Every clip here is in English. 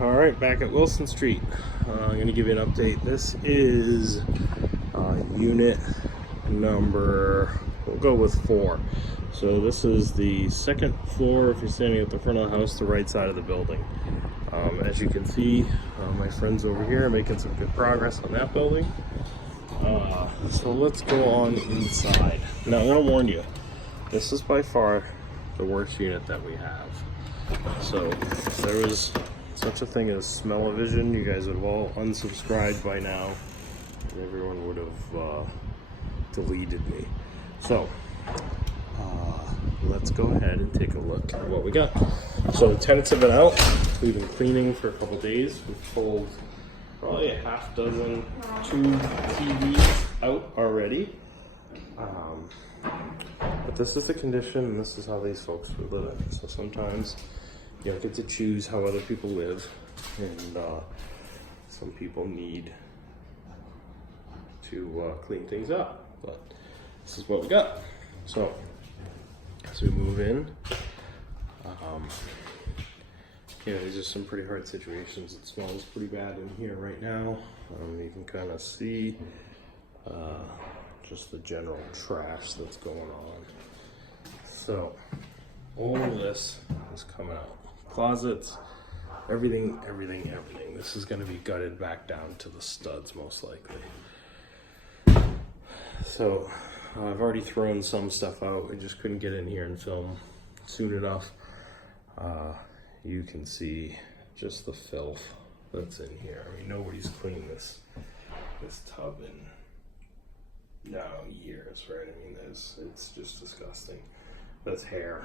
All right, back at Wilson Street. I'm going to give you an update. This is unit number, we'll go with 4. So this is the second floor if you're standing at the front of the house, the right side of the building. As you can see, my friends over here are making some good progress on that building. So let's go on inside. Now, I'm going to warn you, this is by far the worst unit that we have. So if there was such a thing as smell-o-vision, you guys would have all unsubscribed by now, and everyone would have deleted me. So let's go ahead and take a look at what we got. So the tenants have been out. We've been cleaning for a couple days. We've pulled probably a half dozen 2 TVs out already. But this is the condition, and this is how these folks would live in. So sometimes you don't get to choose how other people live, and some people need to clean things up. But this is what we got. So as we move in, these are some pretty hard situations. It smells pretty bad in here right now. You can kind of see just the general trash that's going on. So all of this is coming out. Closets, everything. This is going to be gutted back down to the studs most likely. So I've already thrown some stuff out. I just couldn't get in here and film soon enough. You can see just the filth that's in here. I mean, nobody's cleaned this tub in years, right? I mean, it's just disgusting. That's hair.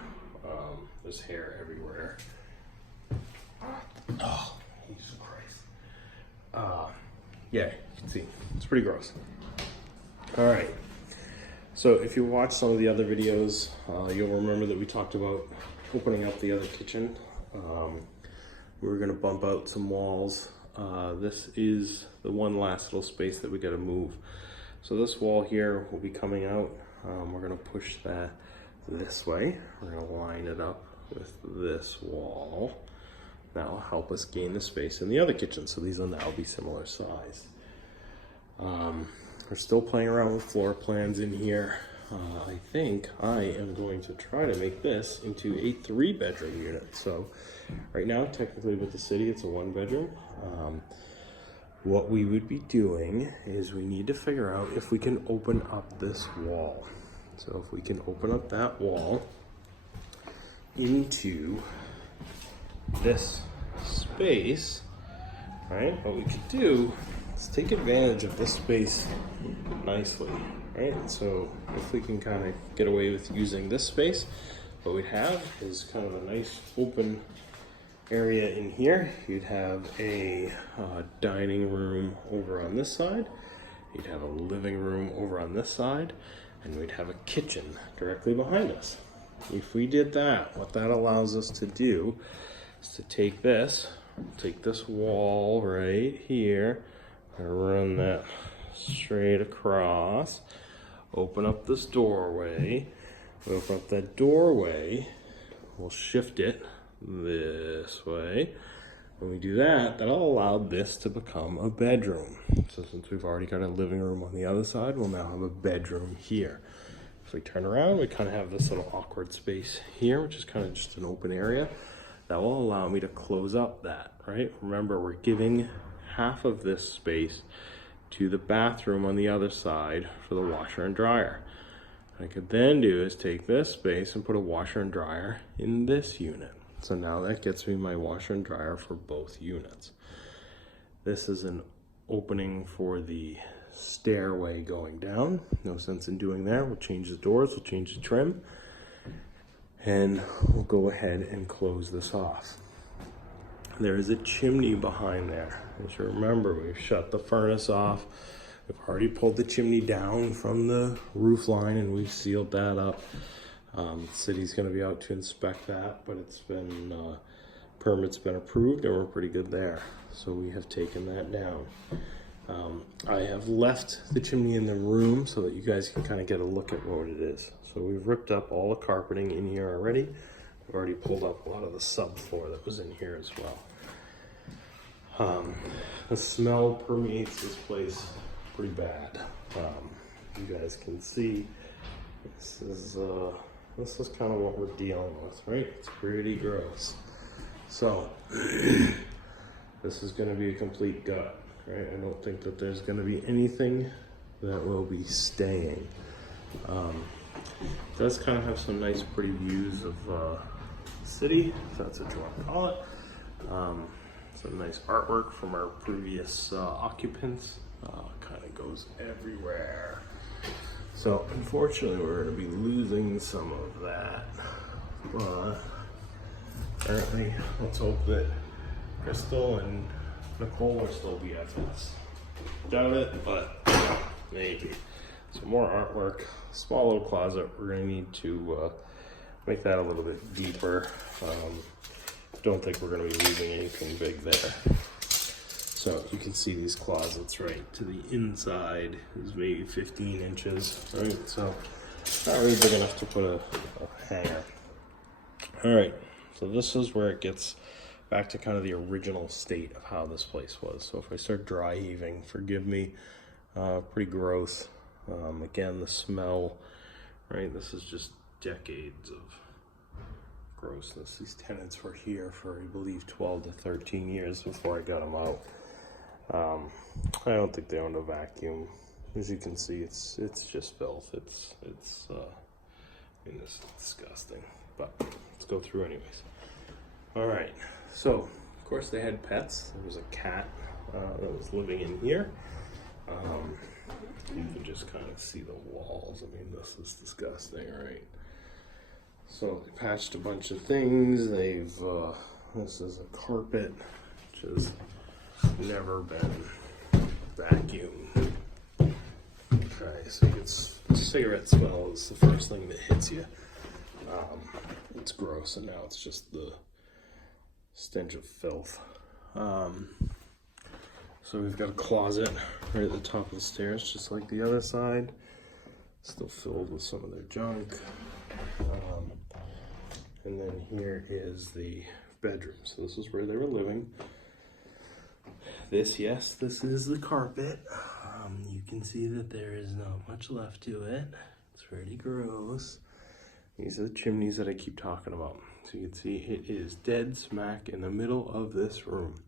There's hair everywhere. Oh, Jesus Christ. Yeah, you can see. It's pretty gross. All right. So if you watch some of the other videos, you'll remember that we talked about opening up the other kitchen. We were going to bump out some walls. This is the one last little space that we got to move. So this wall here will be coming out. We're going to push that this way. We're going to line it up with this wall. That will help us gain the space in the other kitchen. So these will now be similar size. We're still playing around with floor plans in here. I think I am going to try to make this into a 3-bedroom unit. So right now, technically with the city, it's a 1-bedroom. What we would be doing is we need to figure out if we can open up this wall. So if we can open up that wall into this space, right? What we could do is take advantage of this space nicely, right? So if we can kind of get away with using this space, what we'd have is kind of a nice open area in here. You'd have a dining room over on this side. You'd have a living room over on this side, and we'd have a kitchen directly behind us. If we did that, what that allows us to do is to take this wall right here, and run that straight across, open up this doorway. We open up that doorway, we'll shift it this way. When we do that, that'll allow this to become a bedroom. So since we've already got a living room on the other side, we'll now have a bedroom here. If we turn around, we kind of have this little awkward space here, which is kind of just an open area. That will allow me to close up that, right? Remember, we're giving half of this space to the bathroom on the other side for the washer and dryer. What I could then do is take this space and put a washer and dryer in this unit. So now that gets me my washer and dryer for both units. This is an opening for the stairway going down. No sense in doing that. We'll change the doors, we'll change the trim, and we'll go ahead and close this off. There is a chimney behind there. As you remember, we've shut the furnace off. We've already pulled the chimney down from the roof line, and we've sealed that up. The city's going to be out to inspect that, but it's been permit's been approved, and we're pretty good there. So we have taken that down. I have left the chimney in the room so that you guys can kind of get a look at what it is. So we've ripped up all the carpeting in here already. I've already pulled up a lot of the subfloor that was in here as well. The smell permeates this place pretty bad. You guys can see this is kind of what we're dealing with, right? It's pretty gross. So this is going to be a complete gut, right? I don't think that there's going to be anything that will be staying. It does kind of have some nice pretty views of the city, if that's what you want to call it. Some nice artwork from our previous occupants. Kind of goes everywhere. So unfortunately we're going to be losing some of that, but apparently let's hope that Crystal and Nicole are still BFFs. Doubt it, but maybe. So more artwork, small little closet. We're going to need to make that a little bit deeper. Don't think we're going to be losing anything big there. So you can see these closets right to the inside is maybe 15 inches, right? So not really big enough to put a hanger. All right, so this is where it gets back to kind of the original state of how this place was. So if I start dry heaving, forgive me, pretty gross. Again, the smell, right? This is just decades of grossness. These tenants were here for, I believe, 12 to 13 years before I got them out. I don't think they owned a vacuum. As you can see, it's just filth. It's disgusting. But let's go through anyways. All right. So of course they had pets. There was a cat that was living in here. You can just kind of see the walls. I mean, this is disgusting, right? So they patched a bunch of things. They've this is a carpet, which has never been vacuumed. Okay, so it's cigarette smell is the first thing that hits you. It's gross, and now it's just the stench of filth. So we've got a closet right at the top of the stairs, just like the other side. Still filled with some of their junk. And then here is the bedroom. So this is where they were living. This is the carpet. You can see that there is not much left to it. It's pretty gross. These are the chimneys that I keep talking about. So you can see it is dead smack in the middle of this room.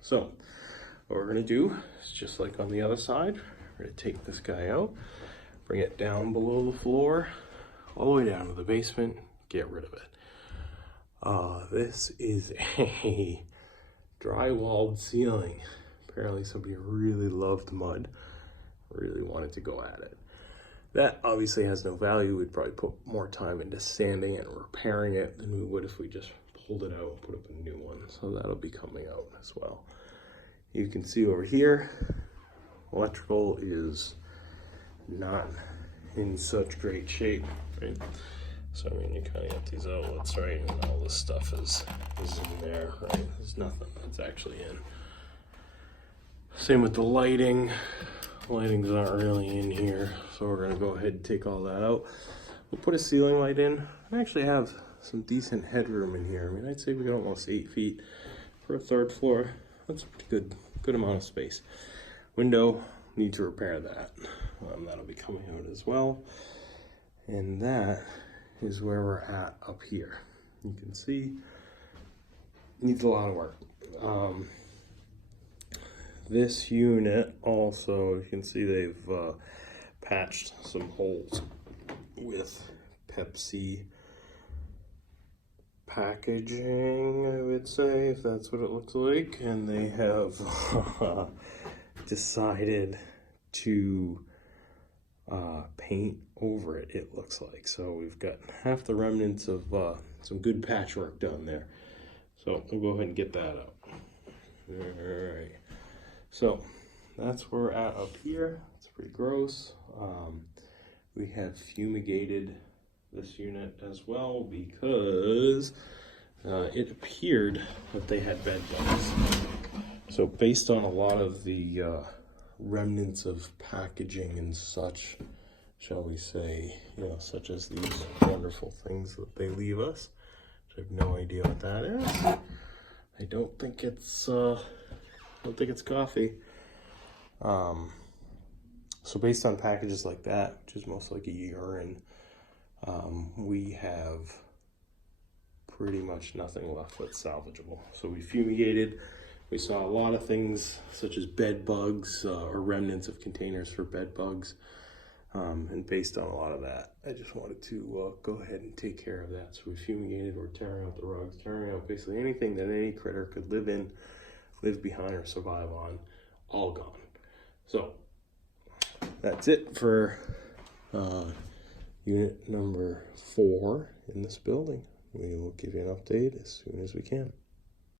So what we're gonna do is just like on the other side, we're gonna take this guy out, bring it down below the floor, all the way down to the basement, get rid of it. This is a drywalled ceiling. Apparently somebody really loved mud, really wanted to go at it. That obviously has no value. We'd probably put more time into sanding it and repairing it than we would if we just pulled it out and put up a new one. So that'll be coming out as well. You can see over here, electrical is not in such great shape, right? So I mean, you kind of get these outlets, right? And all this stuff is in there, right? There's nothing that's actually in. Same with the lighting. Lighting's not really in here, so we're gonna go ahead and take all that out. We'll put a ceiling light in. I actually have some decent headroom in here. I mean, I'd say we got almost 8 feet for a third floor. That's a pretty good amount of space. Window, need to repair that. That'll be coming out as well. And that is where we're at up here. You can see, needs a lot of work. This unit also, you can see they've patched some holes with Pepsi packaging, I would say, if that's what it looks like. And they have decided to paint over it, it looks like. So we've got half the remnants of some good patchwork done there. So we'll go ahead and get that out. All right. So that's where we're at up here. It's pretty gross. We have fumigated this unit as well because it appeared that they had bed bugs. So based on a lot of the remnants of packaging and such, shall we say, you know, such as these wonderful things that they leave us, which I have no idea what that is. I don't think it's coffee. So based on packages like that, which is most like a urine, we have pretty much nothing left that's salvageable. So we fumigated. We saw a lot of things such as bed bugs or remnants of containers for bed bugs. And based on a lot of that, I just wanted to go ahead and take care of that. So we fumigated. We're tearing out the rugs, tearing out basically anything that any critter could live in, live behind, or survive on, all gone. So that's it for unit number 4 in this building. We will give you an update as soon as we can.